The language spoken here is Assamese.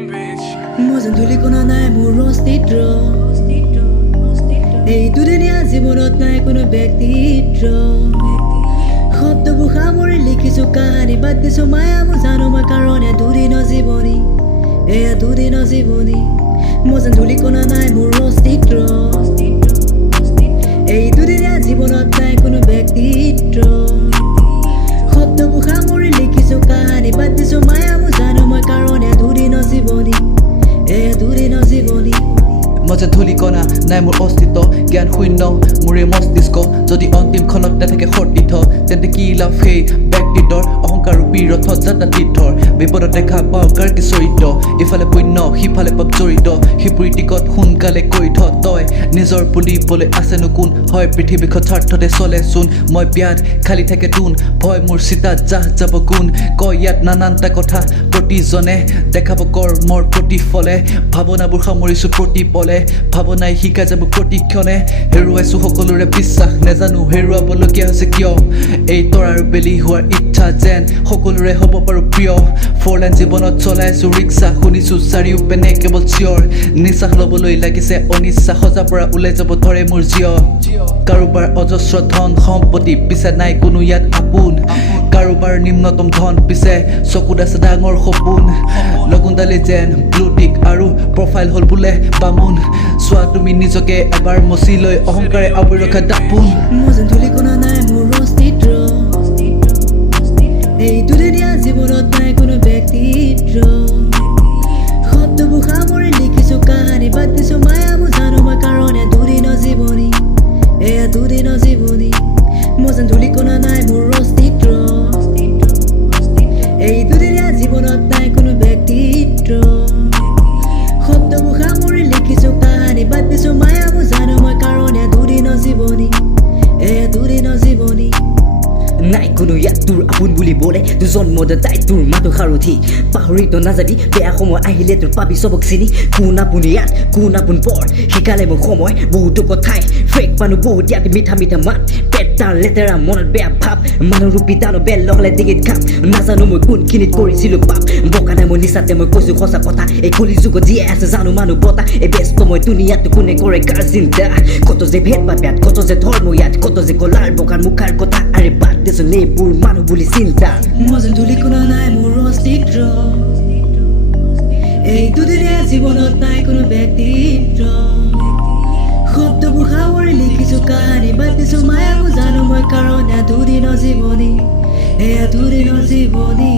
Mozen Dhulikona nai mor ostitro Ei dunia জীবনত নাই কোনো ব্যক্তিত্ব শব্দবোৰ সামৰি লিখিছো কাহিনী বাদ দিছো মায়া মোৰ জানো মই কাৰণ দুদিন জীৱনী এয়া দুদিন জীৱনী Mozen Dhulikona নাই মোৰ অস্তিত্ব এই দুদিনীয়া জীৱনত নাই কোনো ব্যক্তিত্ব শব্দবোৰ সামৰি লিখিছো কাহিনী বাদ দিছো মায়া মোৰ জানো মই কাৰণ দুদিন জীৱনী এয়া দুদিন জীৱনী Mozen Dhulikona নাই মোৰ অস্তিত্ব জ্ঞান শূন্য মোৰে মস্তিষ্ক যদি অন্তিম খনত নাথাকে সৰ্দিত তেন্তে কি লাভ সেই ব্যক্তিত্বৰ অহংকাৰ ৰূপী ৰথত যাত্ৰা তীৰ্থৰ বিপদত দেখা পাওঁ কাৰ কি চৰিত্ৰ ইফালে পুণ্য সিফালে পাপ জড়িত সিপুৰিটিকত সোনকালে কৈ থ তই নিজৰ বুলিবলৈ আছেনো কোন হয় পৃথিৱীখন স্বাৰ্থতে চলে চোন মই বিয়াত খালি থাকে তোন ভয় মোৰ চিতাত যাহ যাব গুণ কয় ইয়াত নানানটা কথা প্ৰতিজনে দেখাব কৰ্মৰ প্ৰতিফলে ভাৱনাবোৰ সামৰিছো প্ৰতিপলে ভাৱনাই শিকা যাব প্ৰতিক্ষণে হেৰুৱাইছো সকলোৰে বিশ্বাস নেজানো হেৰুৱাবলগীয়া হৈছে কিয় এই তৰাৰ বেলি হোৱাৰ ইচ্ছা যেন সকলোৰে হ'ব পাৰো প্ৰিয় ফৰলাইন জীৱনত চলাইছো ৰিক্সা শুনিছো চাৰিওপেনে কেৱল চিঞৰ নিশ্বাস ল'বলৈ লাগিছে অনিচ্ছা সজাৰ পৰা ওলাই যাব ধৰে মোৰ জীয় কাৰোবাৰ অজস্ৰ ধন সম্পত্তি পিছে নাই কোনো ইয়াত আপোন কাৰোবাৰ নিম্নতম ধন পিছে চকুত আছে ডাঙৰ সপোন লগুণডালে যেন ব্লুটিক আৰু প্ৰফাইল হ'ল বোলে বামুণ চোৱা তুমি নিজকে এবাৰ মচি লৈ অহংকাৰে আৱৰি ৰখা দাপোন Mozen Dhulikona নাই মোৰ অস্তিত্ব এই দুদিনীয়া জীৱনত নাই কোনো ব্যক্তিত্ব শব্দবোৰ সামৰি লিখিছো কাহিনী বাদ দিছো মায়া মোৰ জানো মই কাৰণ দুদিন জীৱনী এয়া দুদিন জীৱনী Mozen Dhulikona নাই মোৰ অস্তিত্ব এই দুদিনীয়া জীৱনত নাই কোনো ব্যক্তিত্ব শব্দবোৰ সামৰি লিখিছো কাহিনী বাদ দিছো মায়া মোৰ জানো মই কাৰণ দুদিন জীৱনী এয়া দুদিন জীৱনী নাই কোনো ইয়াত তোৰ আপোন বুলি বলে তোৰ জন্মদাতাই তোৰ মাতো সাৰথি পাহৰিতো নাযাবি বেয়া সময় আহিলে তোৰ পাবি চবক চিনি কোন আপোন ইয়াত কোন আপোন পৰ শিকালে মোক সময় বহুতো কথাই ফেক মানুহ বহুত ইয়াত মিঠা মিঠা মাত পেটাৰ লেতেৰা মনত বেয়া ভাৱ মানুহ ৰূপী দানো বেল লগালে ডিঙিত খাপ নাজানো মই কোনখিনিত কৰিছিলো পাপ বকা নাই মই নিচাতে মই কৈছো সঁচা কথা এই কলি যুগত জীয়াই আছে জানো মানুহ বতা এই ব্যস্ত মই দুনিয়াত কোনে কৰে কাৰ চিন্তা কত যে ভেদ ভাৱ ইয়াত কত যে ধৰ্ম ইয়াত কত যে কলাৰ বকাৰ মুখাৰ কথা আৰে বাদ দেচোন এইবোৰ মানুহ বুলি চিন্তা Mozen Dhulikona নাই মোৰ অস্তিত্ব এই দুদিনীয়া জীৱনত নাই কোনো ব্যক্তিত্ব শব্দবোৰ সামৰি লিখিছো কাহিনী বাদ দিছো মায়া মোৰ জানো মই কাৰণ দুদিন জীৱনী এয়া দুদিন জীৱনী